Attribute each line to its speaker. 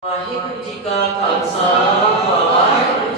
Speaker 1: 啊，幸福一家康桑。